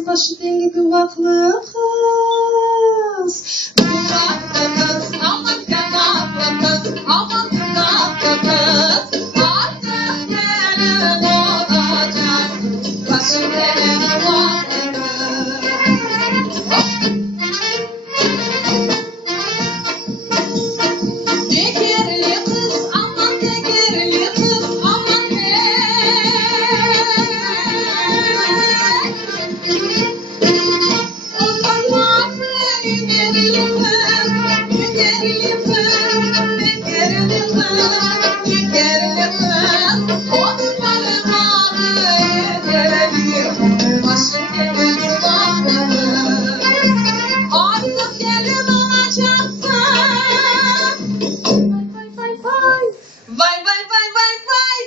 alacaksın başı deli duvaklı kız. Duvaklı kız, aman kanatlı kız, aman kanatlı kız. Artık gelin olacak, başı deli duvaklı kız. Tekerli kız, aman tekerli kız, aman o parmaklı tekerli kız, tekerli kız, tekerli kız, tekerli kız. Otların adı yeterli, başı deli duvaklı kız. Artık gelin olacaksın. Vay vay vay vay vay,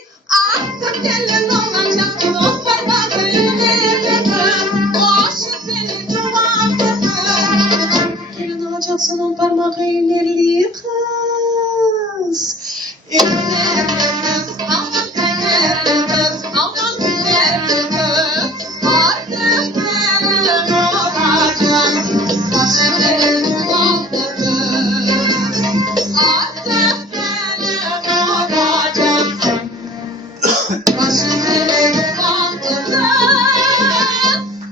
artık gelin olacaksın. O parmaklı elleri kız, o aşık seni duvaklı kız. Gelin olacaksın on parmak elleri kız. Elleri kız, aman tekerli kız, aman tekerli kız. Artık gelin olacak, başı deli duvaklı kız. Artık gelin olacak, başı